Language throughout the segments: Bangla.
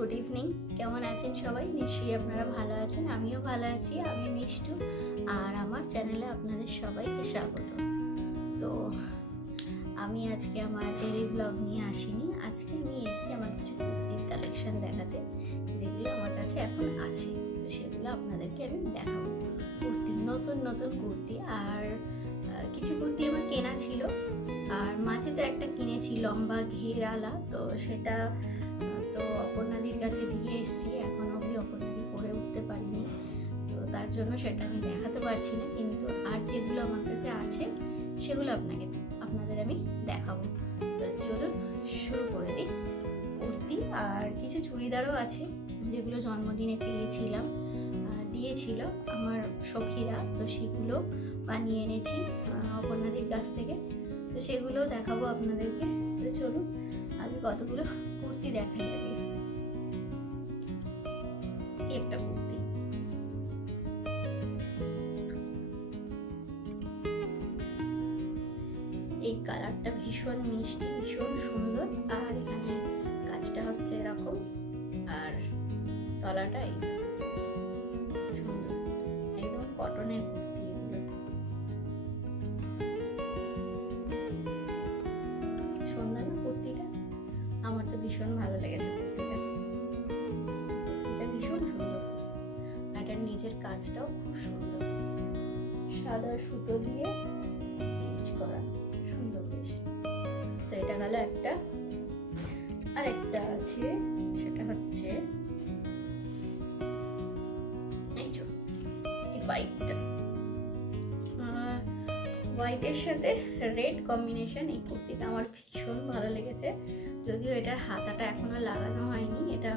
Good evening. কেমন আছেন সবাই? নিশ্চয়ই আপনারা ভালো আছেন, আমিও ভালো আছি। আমি মিষ্টু, আর আমার চ্যানেলে আপনাদের সবাইকে স্বাগত। তো আমি আজকে আমার ডেইলি ব্লগ নিয়ে আসিনি। আজকে আমি এসেছি আমার কিছু কুর্তির কালেকশন দেখাতে, যেগুলো আমার কাছে এখন আছে। তো সেগুলো আপনাদেরকে আমি দেখাবো। কুর্তি, নতুন নতুন কুর্তি, আর কিছু কুর্তি আমার কেনা ছিল, আর মাঝে তো একটা কিনেছি লম্বা ঘেরালা, তো সেটা তো অপর্ণাদির কাছে দিয়ে এসেছি। এখন অবধি অপর্ণাদি পরে উঠতে পারিনি, তো তার জন্য সেটা আমি দেখাতে পারছি না। কিন্তু আর যেগুলো আমার কাছে আছে সেগুলো আপনাদের আমি দেখাবো। তো চলুন শুরু করে দিই। কুর্তি আর কিছু চুড়িদারও আছে, যেগুলো জন্মদিনে পেয়েছিলাম, দিয়েছিল আমার সখীরা, তো সেগুলো বানিয়ে এনেছি অপর্ণাদির কাছ থেকে। তো সেগুলোও দেখাবো আপনাদেরকে। তো চলুন আগে কতগুলো কুর্তি দেখাই। আগে একটা কুর্তি, এই কালারটা ভীষণ মিষ্টি, ভীষণ সুন্দর। আর এখানে কাজটা হচ্ছে এরকম, আর তলাটা এই সুন্দর, একদম কটনের কুর্তি। এগুলো সুন্দর না কুর্তিটা? আমার তো ভীষণ ভালো লেগেছে কুর্তিটা। কুর্তিটা ভীষণ সুন্দর, আর এটার নিচের কাজটাও খুব সুন্দর, সাদা সুতো দিয়ে স্টিচ করা, সুন্দর বেশ। তো এটা গেল একটা। আর একটা আছে, সেটা হচ্ছে এই হোয়াইটটা, হোয়াইটের সাথে রেড কম্বিনেশন। এই কুর্তিটা আমার ভীষণ ভালো লেগেছে, যদিও এটার হাতাটা এখনো লাগানো হয়নি। এটা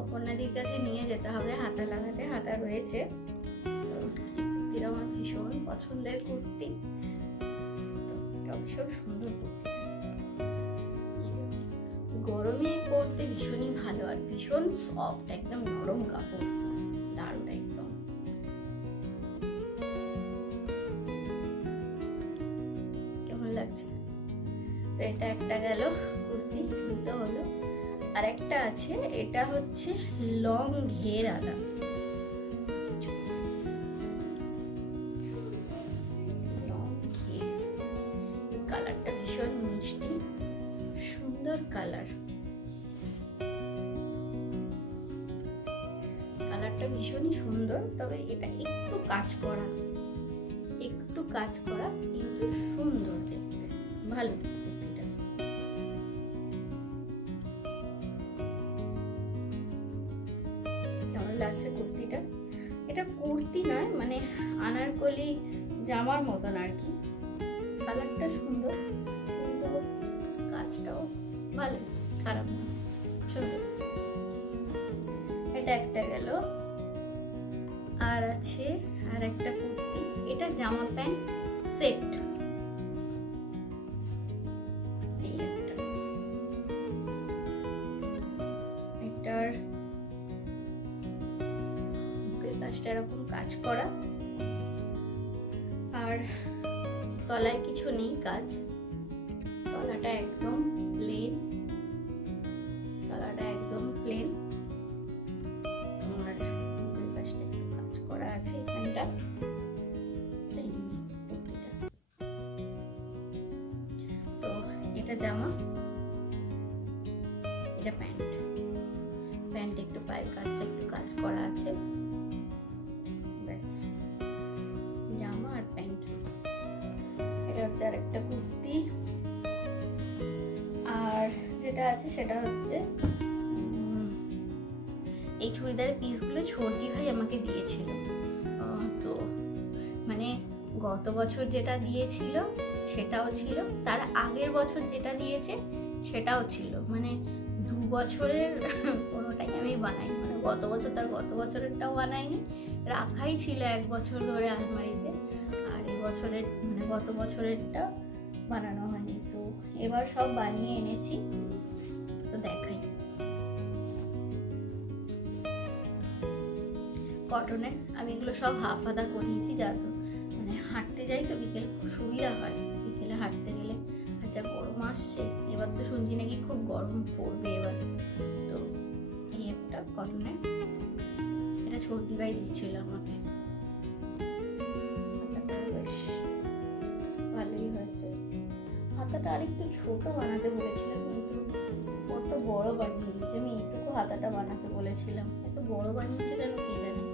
অপর্ণাদির কাছে নিয়ে যেতে হবে হাতা লাগাতে, হাতা রয়েছে। তো কুর্তিটা আমার ভীষণ পছন্দের কুর্তি, তো এটা ভীষণ সুন্দর কুর্তি। গরমে পরতে ভীষণই ভালো, আর ভীষণ সফট, একদম নরম কাপড়, দারুণ একদম। কেমন লাগছে? তো এটা একটা গেল কুর্তি, দুটো হলো। আর একটা আছে, এটা হচ্ছে লং ঘেরালা, লং ঘের। কালারটা ভীষণ মিষ্টি, সুন্দর কালার। কালারটা ভীষণই সুন্দর, তবে এটা একটু কাজ করা, একটু কাজ করা, কিন্তু সুন্দর দেখতে, ভালো কুর্তিটা। কেমন লাগছে কুর্তিটা? এটা কুর্তি নয়, মানে আনারকলি জামার মতন আর কি। কালারটা সুন্দর, কিন্তু কাজটাও ভালো, খারাপ না, সুন্দর। এটা একটা গেল। আর আছে আর একটা কুর্তি, এটা জামা প্যান্ট সেট। এই একটা, এটার বুকের কাজটা এরকম কাজ করা, আর তলায় কিছু নেই কাজ, তলাটা একদম প্লেন, তলাটা একদম প্লেন। আর বুকের কাজটা একটু কাজ করা আছে এখানটা। তো এটা জামা, এটা প্যান্ট। প্যান্ট একটু পায়ের কাজটা একটু কাজ করা আছে, ব্যাস। জামা আর প্যান্ট। এটা হচ্ছে আর একটা কুর্তি। আর যেটা আছে সেটা হচ্ছে এই চুড়িদারের পিসগুলো ছোটদি ভাই আমাকে দিয়েছিল। তো মানে গত বছর যেটা দিয়েছিল সেটাও ছিল, তার আগের বছর যেটা দিয়েছে সেটাও ছিল, মানে 2 বছরের কোনোটাই আমি বানাইনি। মানে গত বছর তার গত বছরেরটাও বানাইনি, রাখাই ছিল 1 বছর ধরে আলমারিতে। আর এই বছরের মানে গত বছরেরটা বানানো হয়নি, তো এবার সব বানিয়ে এনেছি। তো দেখাই, কটনের। আমি এগুলো সব হাফ হাতা করিয়েছি, যাতে মানে হাঁটতে যাই তো বিকেলে খুব সুবিধা হয়, বিকেলে হাঁটতে গেলে। আর যা গরম আসছে, এবার তো শুনছি নাকি খুব গরম পড়বে এবার। তো এই কটনের। এটা সর্দি ভাই দিয়েছিল আমাকে। হাতাটা বেশ ভালোই হয়েছে। হাতাটা আরেকটু ছোট বানাতে বলেছিলাম, কিন্তু কত বড় বানিয়ে দিয়েছে। আমি এইটুকু হাতাটা বানাতে বলেছিলাম, এত বড় বানিয়েছে কেন কি জানি।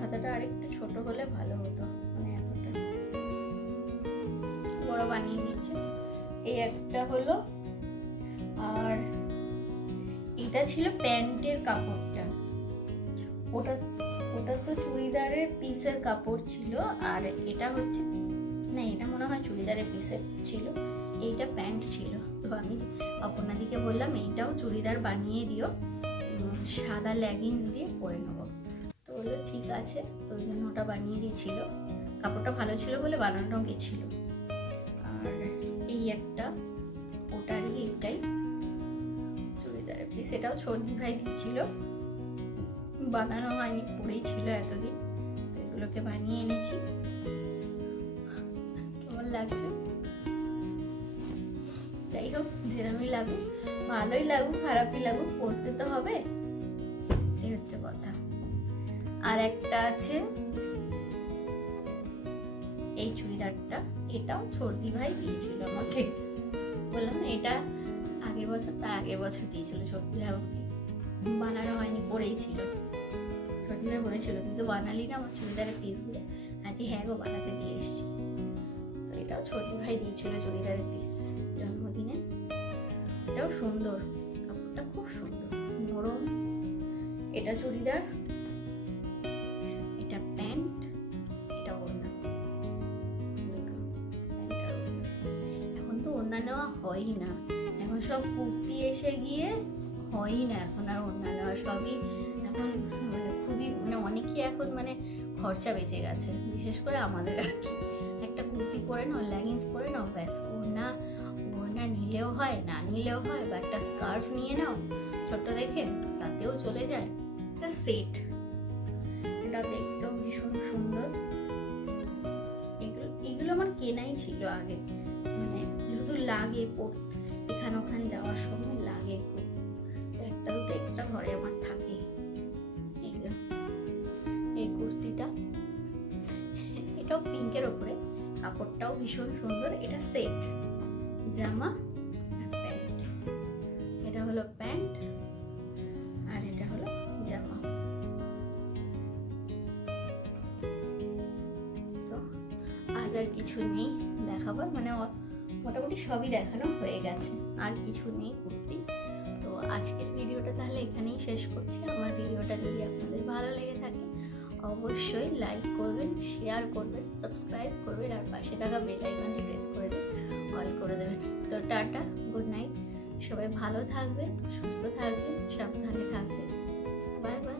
হাতাটা আরেকটু ছোট হলে ভালো হতো, মানে এতটা বড় বানিয়ে দিচ্ছে। এই একটা হলো, আর এটা ছিল প্যান্টের কাপড়টা। ওটা তো চুড়িদারের পিসের কাপড় ছিল, আর এটা হচ্ছে না, এটা মনে হয় চুড়িদারের পিসের ছিল, এইটা প্যান্ট ছিল। তো আমি অপর্ণাদিকে বললাম এইটাও চুড়িদার বানিয়ে দিও, সাদা লেগিংস দিয়ে পরে নেবো। তো বললো ঠিক আছে, তো ওই জন্য ওটা বানিয়ে দিয়েছিল। কাপড়টা ভালো ছিল বলে বানানো গেছিল। আর এই একটা, ওটারই এইটাই চুড়িদারের পিস, এটাও সর্দি ভাই দিচ্ছিল, বানানো হয়নি, পরেই ছিল এতদিন। তো এগুলোকে বানিয়ে এনেছি। কেমন লাগছে? যাই হোক, যেরকমই লাগুক, ভালোই লাগুক খারাপই লাগুক, পড়তে তো হবে, এই হচ্ছে কথা। আর একটা আছে এই চুড়িদারটা, এটাও সর্দি ভাই দিয়েছিল আমাকে। বললাম না, এটা আগের বছর, তার আগের বছর দিয়েছিল সর্দি ভাই আমাকে, বানানো হয়নি, পরেই ছিল। সর্দি ভাই বলেছিল কিন্তু বানালি না আমার চুড়িদারের পিসগুলো। আজকে হ্যাঁ গো, বানাতে দিয়ে এসছি। তো এটাও সর্দি ভাই দিয়েছিল চুড়িদারের পিস জন্মদিনে। এটাও সুন্দর, কাপড়টা খুব সুন্দর, নরম। এটা চুড়িদার, এটা প্যান্ট, এটা ওড়না। এখন তো ওড়না নেওয়া হয়ই না, এখন সব কুর্তি এসে গিয়ে হয়ই না এখন আর ওড়না নেওয়া। সবই এখন মানে খুবই, মানে অনেকেই এখন মানে খরচা বেঁচে গেছে, বিশেষ করে আমাদের আর কি। একটা কুর্তি পরে নাও, লেগিংস পরে নাও, ব্যাস। ওড়না নিলেও হয়, না নিলেও হয়, বা একটা স্কার্ফ নিয়ে নাও ছোট্ট দেখে, তাতেও চলে যায়। একটা সেট, এটা দেখতেও ভীষণ সুন্দর। এগুলো আমার কেনাই ছিল আগে, মানে যেহেতু লাগে এখান ওখান যাওয়ার সময় লাগে খুব, একটা দুটো এক্সট্রা ঘরে আমার থাকে। এই যে এই কুর্তিটা, এটাও পিঙ্কের ওপরে, কাপড়টাও ভীষণ সুন্দর। এটা সেট, জামা আর প্যান্ট। এটা হলো প্যান্ট আর এটা হলো জামা। তো আজ আর কিছু নেই দেখাবার, মানে মোটামুটি সবই দেখানো হয়ে গেছে, আর কিছু নেই কুর্তি। তো আজকের ভিডিওটা তাহলে এখানেই শেষ করছি। আমার ভিডিওটা যদি আপনাদের ভালো লেগে থাকে অবশ্যই লাইক করবেন, শেয়ার করবেন, সাবস্ক্রাইব করবেন, আর পাশে থাকা বেল আইকনটি প্রেস করে দেবেন, অল করে দেবেন। তো টাটা, গুড নাইট, সবাই ভালো থাকবেন, সুস্থ থাকবেন, সাবধানে থাকবেন, বাই বাই।